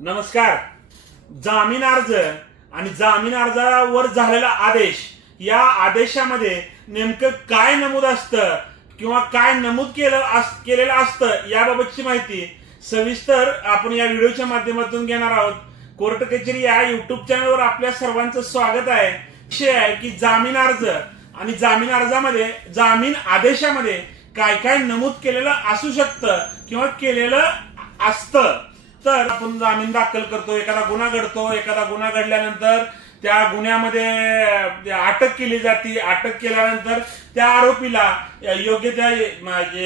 नमस्कार. जामीन अर्ज आणि जामीन अर्जावर झालेला आदेश, या आदेशामध्ये नेमकं काय नमूद असतं किंवा काय नमूद केलेलं असतं याबाबतची माहिती सविस्तर आपण या व्हिडिओच्या माध्यमातून घेणार आहोत. कोर्ट कचेरी या युट्यूब चॅनलवर आपल्या सर्वांचं स्वागत आहे. विषय आहे की जामीन अर्ज आणि जामीन अर्जामध्ये जामीन आदेशामध्ये काय काय नमूद केलेलं असू शकतं किंवा केलेलं असतं. तर आपण जामीन दाखल करतो, एखादा गुन्हा घडतो, एखादा गुन्हा घडल्यानंतर त्या गुन्ह्यामध्ये अटक केली जाते. अटक केल्यानंतर त्या आरोपीला योग्य त्या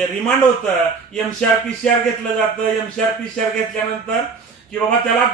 रिमांड होतं, एमसीआर पीसीआर घेतलं जातं. एमसीआर पीसीआर घेतल्यानंतर की बाबा त्याला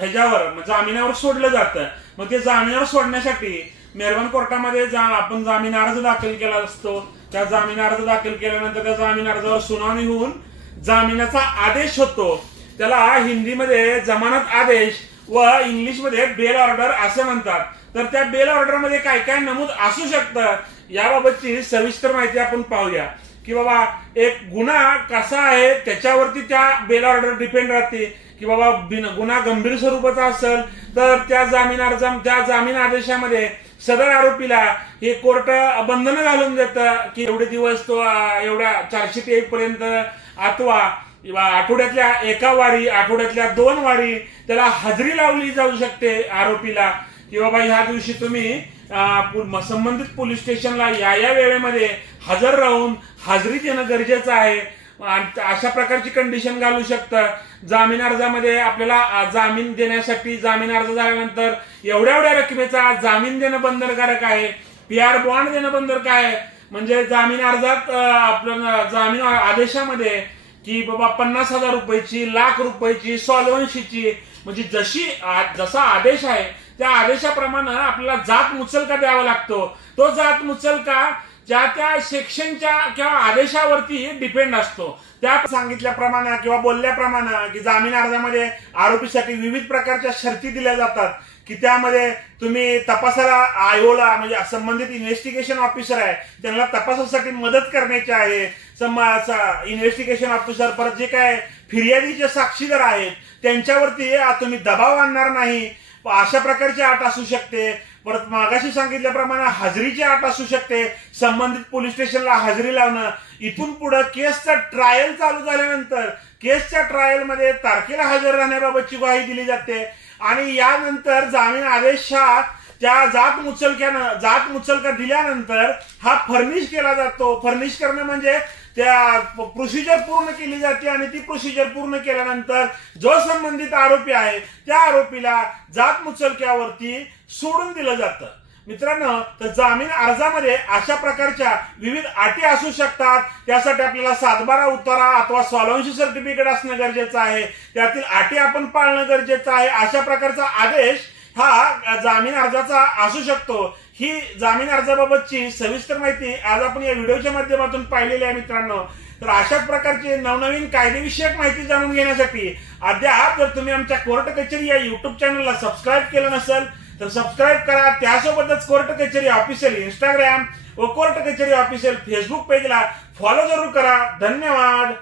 ह्याच्यावर जामिनावर सोडलं जातं. मग ते जामिनावर सोडण्यासाठी मेहरबान कोर्टामध्ये आपण जामीन अर्ज दाखल केला असतो. त्या जामीन अर्ज दाखल केल्यानंतर त्या जामीन अर्जावर सुनावणी होऊन जामिनाचा आदेश होतो. त्याला हिंदीमध्ये जमानत आदेश व इंग्लिशमध्ये बेल ऑर्डर असं म्हणतात. तर त्या बेल ऑर्डर मध्ये काय काय नमूद असू शकतं याबाबतची सविस्तर माहिती आपण पाहूया. की बाबा एक गुन्हा कसा आहे त्याच्यावरती त्या बेल ऑर्डर डिपेंड राहते. की बाबा गुन्हा गंभीर स्वरूपाचा असेल तर त्या जामीन आदेशामध्ये सदर आरोपीला हे कोर्ट बंधनं घालून देतं की एवढे दिवस तो एवढ्या चार्जशीट येईपर्यंत अथवा आठवड्यातल्या एका वारी, आठवड्यातल्या 2 वारी त्याला हजेरी लावली जाऊ शकते आरोपीला. की बाबा ह्या दिवशी तुम्ही संबंधित पोलीस स्टेशनला या वेळेमध्ये हजर राहून हजेरी देणं गरजेचं आहे. अशा प्रकारची कंडिशन घालू शकतं. जामीन अर्जामध्ये आपल्याला जामीन देण्यासाठी जामीन अर्ज झाल्यानंतर एवढ्या रकमेचा जामीन देणं बंधनकारक आहे. पीआर बॉन्ड देणं बंधनकारक आहे. म्हणजे जामीन अर्जात आपल्या जामीन आदेशामध्ये की बाबा 50,000 रुपयाची, लाख रुपयाची, सॉल्व्हन्सीची, म्हणजे जसा आदेश आहे त्या आदेशाप्रमाणे आपल्याला जात मुचलका द्यावा लागतो. तो जात मुचलका त्या सेक्शनच्या किंवा आदेशावरती डिपेंड असतो. त्या सांगितल्याप्रमाणे किंवा बोलल्याप्रमाणे की जामीन अर्जामध्ये आरोपीसाठी विविध प्रकारच्या शर्ती दिल्या जातात. की त्यामध्ये तुम्ही तपासाला आयोला म्हणजे संबंधित इन्व्हेस्टिगेशन ऑफिसर आहे त्यांना तपासासाठी मदत करण्याची आहे. इन्व्हेस्टिगेशन ऑफिसर परत जे काय फिर्यादीचे साक्षीदार आहेत त्यांच्यावरती तुम्ही दबाव आणणार नाही अशा प्रकारची अट असू शकते. परत मागाशी सांगितल्याप्रमाणे हजेरीची अट असू शकते. संबंधित पोलीस स्टेशनला हजेरी लावणं. इथून पुढे केसचा ट्रायल चालू झाल्यानंतर केसच्या ट्रायलमध्ये तारखेला हजर राहण्याबाबतची ग्वाही दिली जाते. आणि यानंतर जामीन आदेश हा त्या जात मुचलका दिल्यानंतर हा फर्निश केला जातो. फर्निश करणं म्हणजे त्या प्रोसिजर पूर्ण केली जाते आणि ती प्रोसिजर पूर्ण केल्यानंतर जो संबंधित आरोपी आहे त्या आरोपीला जात मुचलक्यावरती सोडून दिलं जातं. मित्रांनो, तर जामीन अर्जामध्ये अशा प्रकारच्या विविध अटी असू शकतात. त्यासाठी आपल्याला 7/12 उतारा अथवा सॉल्व्हन्सी सर्टिफिकेट असणं गरजेचं आहे. त्यातील अटी आपण पाळणं गरजेचं आहे. अशा प्रकारचा आदेश हा जामीन अर्जाचा असू शकतो. ही जामीन अर्जाबाबतची सविस्तर माहिती आज आपण या व्हिडिओच्या माध्यमातून पाहिलेली आहे. मित्रांनो, तर अशाच प्रकारची नवनवीन कायदेविषयक माहिती जाणून घेण्यासाठी अद्याप जर तुम्ही आमच्या कोर्ट कचेरी या युट्यूब चॅनलला सबस्क्राईब केलं नसेल तर सबस्क्राईब करा. त्यासोबतच कोर्ट कचेरी ऑफिशियल इंस्टाग्राम व कोर्ट कचेरी ऑफिशियल फेसबुक पेजला फॉलो जरूर करा. धन्यवाद.